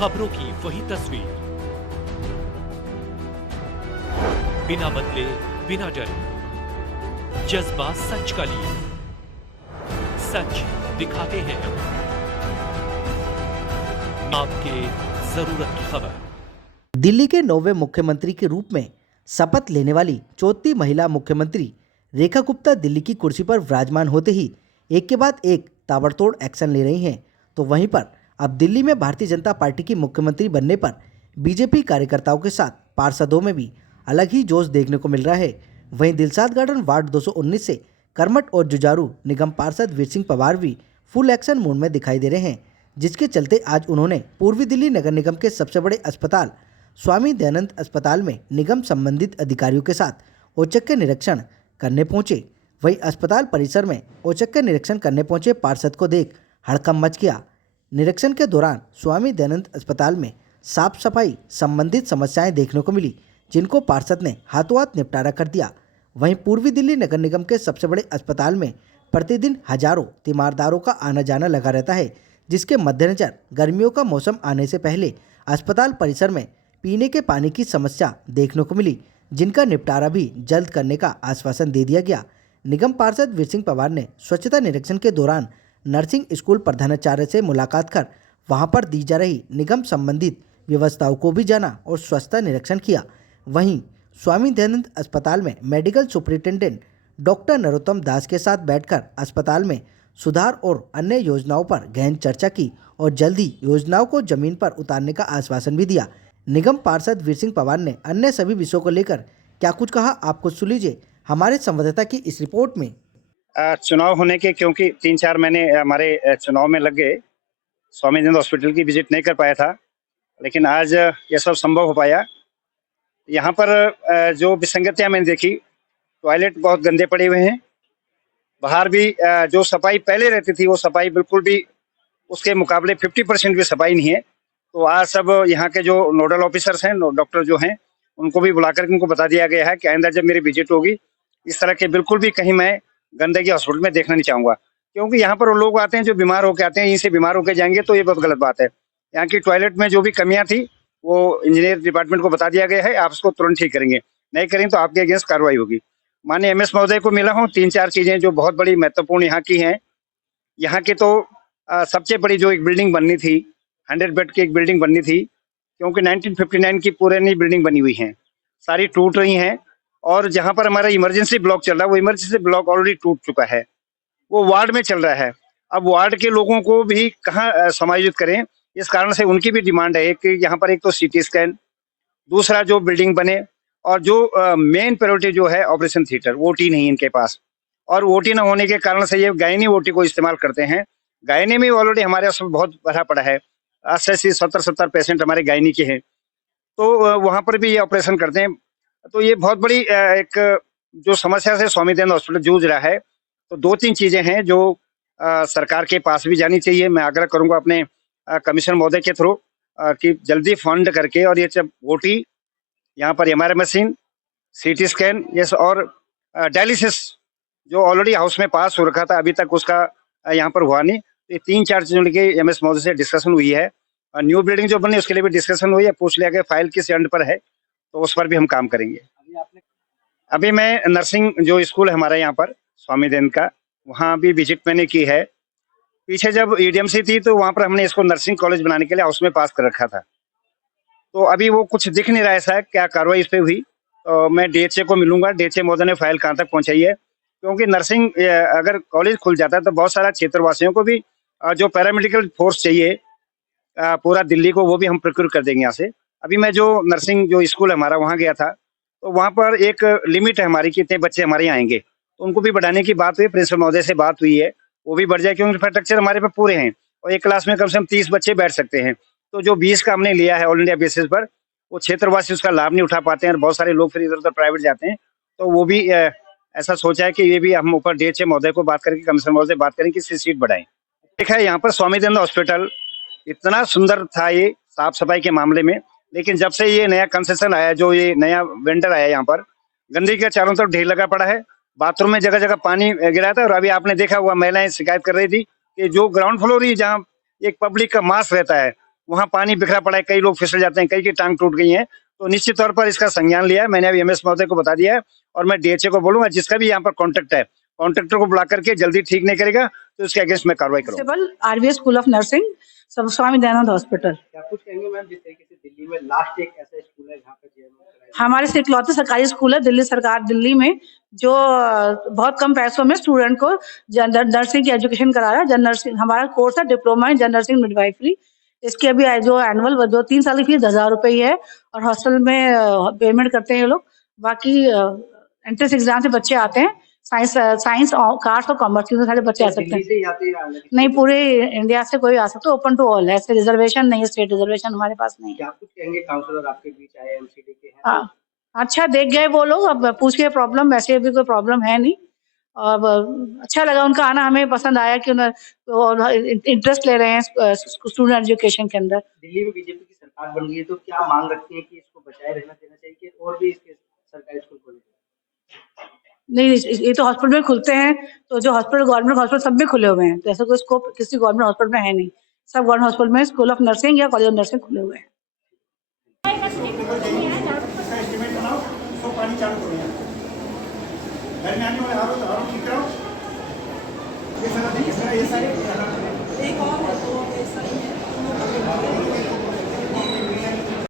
खबरों की वही तस्वीर, बिना बदले बिना डरे, जज्बा सच का लिए, सच दिखाते हैं आपके जरूरत की खबर। दिल्ली के 9वें मुख्यमंत्री के रूप में शपथ लेने वाली चौथी महिला मुख्यमंत्री रेखा गुप्ता दिल्ली की कुर्सी पर विराजमान होते ही एक के बाद एक ताबड़तोड़ एक्शन ले रही हैं। तो वहीं पर अब दिल्ली में भारतीय जनता पार्टी की मुख्यमंत्री बनने पर बीजेपी कार्यकर्ताओं के साथ पार्षदों में भी अलग ही जोश देखने को मिल रहा है। वहीं दिलशाद गार्डन वार्ड 219 से कर्मठ और जुझारू निगम पार्षद वीर सिंह पवार भी फुल एक्शन मोड में दिखाई दे रहे हैं, जिसके चलते आज उन्होंने पूर्वी दिल्ली नगर निगम के सबसे बड़े अस्पताल स्वामी दयानंद अस्पताल में निगम संबंधित अधिकारियों के साथ औचक निरीक्षण करने पहुंचे। वहीं अस्पताल परिसर में औचक निरीक्षण करने पहुंचे पार्षद को देख हड़कंप मच गया। निरीक्षण के दौरान स्वामी दयानंद अस्पताल में साफ सफाई संबंधित समस्याएं देखने को मिली, जिनको पार्षद ने हाथों हाथ निपटारा कर दिया। वहीं पूर्वी दिल्ली नगर निगम के सबसे बड़े अस्पताल में प्रतिदिन हजारों तीमारदारों का आना जाना लगा रहता है, जिसके मद्देनजर गर्मियों का मौसम आने से पहले अस्पताल परिसर में पीने के पानी की समस्या देखने को मिली, जिनका निपटारा भी जल्द करने का आश्वासन दे दिया गया। निगम पार्षद वीर सिंह पवार ने स्वच्छता निरीक्षण के दौरान नर्सिंग स्कूल प्रधानाचार्य से मुलाकात कर वहां पर दी जा रही निगम संबंधित व्यवस्थाओं को भी जाना और स्वच्छता निरीक्षण किया। वहीं स्वामी दयानंद अस्पताल में मेडिकल सुपरिटेंडेंट डॉक्टर नरोत्तम दास के साथ बैठकर अस्पताल में सुधार और अन्य योजनाओं पर गहन चर्चा की और जल्द ही योजनाओं को जमीन पर उतारने का आश्वासन भी दिया। निगम पार्षद वीर सिंह पवार ने अन्य सभी विषयों को लेकर क्या कुछ कहा, आपको सुन लीजिए हमारे संवाददाता की इस रिपोर्ट में। चुनाव होने के क्योंकि 3-4 महीने हमारे चुनाव में लग गए, स्वामी दयानंद हॉस्पिटल की विजिट नहीं कर पाया था, लेकिन आज ये सब संभव हो पाया। यहाँ पर जो विसंगतियाँ मैंने देखी, टॉयलेट बहुत गंदे पड़े हुए हैं, बाहर भी जो सफाई पहले रहती थी वो सफाई बिल्कुल भी उसके मुकाबले 50% भी सफाई नहीं है। तो आज सब यहाँ के जो नोडल ऑफिसर्स हैं, डॉक्टर जो हैं, उनको भी बुलाकर उनको बता दिया गया है कि आइंदा जब मेरी विजिट होगी इस तरह के बिल्कुल भी कहीं मैं गंदगी हॉस्पिटल में देखना नहीं चाहूँगा, क्योंकि यहाँ पर वो लोग आते हैं जो बीमार होकर आते हैं, यहीं से बीमार होकर जाएंगे तो ये बहुत गलत बात है। यहाँ की टॉयलेट में जो भी कमियाँ थी वो इंजीनियर डिपार्टमेंट को बता दिया गया है, आप उसको तुरंत ठीक करेंगे, नहीं करेंगे तो आपके अगेंस्ट कार्रवाई होगी। माननीय MS महोदय को मिला हूँ, 3-4 चीजें जो बहुत बड़ी महत्वपूर्ण यहाँ की हैं। यहाँ की तो सबसे बड़ी जो एक बिल्डिंग बननी थी, 100 बेड की एक बिल्डिंग बननी थी, क्योंकि 1959 की पुरानी बिल्डिंग बनी हुई है, सारी टूट रही हैं। और जहाँ पर हमारा इमरजेंसी ब्लॉक चल रहा है वो इमरजेंसी ब्लॉक ऑलरेडी टूट चुका है, वो वार्ड में चल रहा है। अब वार्ड के लोगों को भी कहाँ समायोजित करें, इस कारण से उनकी भी डिमांड है कि यहाँ पर एक तो CT स्कैन, दूसरा जो बिल्डिंग बने, और जो मेन प्रायोरिटी जो है ऑपरेशन थिएटर, OT नहीं इनके पास, और OT न होने के कारण से ये गायनी OT को इस्तेमाल करते हैं। गायनी में ऑलरेडी हमारे पास बहुत भरा पड़ा है, 80-70 पेशेंट हमारे गायनी के हैं, तो वहाँ पर भी ये ऑपरेशन करते हैं। तो ये बहुत बड़ी एक जो समस्या से स्वामी दयानंद हॉस्पिटल जूझ रहा है। तो 2-3 चीजें हैं जो सरकार के पास भी जानी चाहिए। मैं आग्रह करूंगा अपने कमिश्नर महोदय के थ्रू कि जल्दी फंड करके, और ये जब OT, यहाँ पर MRI मशीन, CT स्कैन, ये और डायलिसिस जो ऑलरेडी हाउस में पास हो रखा था, अभी तक उसका यहाँ पर हुआ नहीं। तो ये 3-4 चीजों की MS महोदय से डिस्कशन हुई है। न्यू बिल्डिंग जो बनी उसके लिए भी डिस्कशन हुई है, पूछ लिया गया फाइल किस एंड पर है, तो उस पर भी हम काम करेंगे। अभी मैं नर्सिंग जो स्कूल है हमारा यहाँ पर स्वामी दयानंद का, वहाँ भी विजिट मैंने की है। पीछे जब EDMC थी तो वहाँ पर हमने इसको नर्सिंग कॉलेज बनाने के लिए हाउस में पास कर रखा था, तो अभी वो कुछ दिख नहीं रहा है ऐसा क्या कार्रवाई इस पे हुई। तो मैं DHA को मिलूंगा, DHA महोदय ने फाइल कहाँ तक पहुँचाई है, क्योंकि नर्सिंग अगर कॉलेज खुल जाता है तो बहुत सारा क्षेत्रवासियों को भी जो पैरामेडिकल फोर्स चाहिए पूरा दिल्ली को, वो भी हम प्रोक्योर कर देंगे यहाँ से। अभी मैं जो नर्सिंग जो स्कूल है हमारा वहाँ गया था, तो वहाँ पर एक लिमिट है हमारी कि इतने बच्चे हमारे यहाँ आएंगे, तो उनको भी बढ़ाने की बात हुई, प्रिंसिपल महोदय से बात हुई है, वो भी बढ़ जाए, क्योंकि इंफ्रास्ट्रक्चर हमारे पे पूरे हैं और एक क्लास में कम से कम 30 बच्चे बैठ सकते हैं। तो जो 20 का हमने लिया है ऑल इंडिया बेसिस पर, वो क्षेत्रवासी उसका लाभ नहीं उठा पाते हैं और बहुत सारे लोग फिर इधर उधर प्राइवेट जाते हैं। तो वो भी ऐसा सोचा है कि ये भी हम ऊपर DHA महोदय को बात करके, कमिश्नर महोदय से बात करें कि सीट बढ़ाएं। देखा है यहाँ पर स्वामी दयानंद हॉस्पिटल इतना सुंदर था ये साफ सफाई के मामले में, लेकिन जब से ये नया कंसेशन आया, जो ये नया वेंडर आया, यहाँ पर गंदगी का चारों तरफ ढेर लगा पड़ा है, बाथरूम में जगह जगह पानी गिरा था। और अभी आपने देखा हुआ महिलाएं शिकायत कर रही थी कि जो ग्राउंड फ्लोर ही जहाँ एक पब्लिक का मास रहता है, वहाँ पानी बिखरा पड़ा है, कई लोग फिसल जाते हैं, कई की टांग टूट गई है। तो निश्चित तौर पर इसका संज्ञान लिया है। मैंने अभी एमएस महोदय को बता दिया है और मैं डीएचए को बोलूंगा, जिसका भी यहाँ पर कॉन्ट्रैक्ट है, कॉन्ट्रैक्टर को बुला करके जल्दी ठीक नहीं करेगा तो उसके अगेंस्ट में कार्रवाई करूंगा। Principal RVS school of nursing, Swami Dayanand hospital. क्या कुछ कहेंगे मैम, जिस तरीके से दिल्ली में लास्ट एक ऐसा स्कूल है जहाँ पे हमारे से इकलौते सरकारी स्कूल है दिल्ली सरकार, दिल्ली में, जो बहुत कम पैसों में स्टूडेंट को नर्सिंग की एजुकेशन करा रहा है। जनरल नर्सिंग हमारा कोर्स है, diploma in general nursing midwifery. इसकी अभी जो एनुअल जो 3 साल की फीस 10,000 रुपये ही है और हॉस्टल में पेमेंट करते हैं ये लोग। बाकी एंट्रेंस एग्जाम से बच्चे आते हैं, साइंस आर्ट्स और कॉमर्स के सारे बच्चे आ सकते हैं। से आते हैं नहीं, पूरे इंडिया से कोई आ सकता है, ओपन टू ऑल है, ऐसे रिजर्वेशन नहीं है, स्टेट रिजर्वेशन हमारे पास नहीं है। क्या कुछ कहेंगे, काउंसलर आपके बीच आए एमसीडी के हैं? हाँ, अच्छा देख गए वो लोग, अब पूछ के प्रॉब्लम, वैसे भी कोई प्रॉब्लम है नहीं। और अच्छा लगा उनका आना, हमें पसंद आया कि उन्हें इंटरेस्ट ले रहे हैं स्टूडेंट एजुकेशन के अंदर। दिल्ली में बीजेपी की सरकार बन गई है, तो क्या मांग रखती है कि इसको बचाए रहना देना चाहिए कि और भी इसके सरकारी स्कूल खोले? नहीं, ये तो हॉस्पिटल में खुलते हैं, तो जो हॉस्पिटल गवर्नमेंट हॉस्पिटल सब में खुले हुए हैं, तो ऐसा कोई स्कोप किसी गवर्नमेंट हॉस्पिटल में है नहीं। सब गवर्नमेंट हॉस्पिटल में स्कूल ऑफ नर्सिंग या कॉलेज ऑफ नर्सिंग खुले हुए हैं। एस्टिमेट बनाओ, उसको पानी चालू करो, घर में आने वाले हारों ठीक कराओ।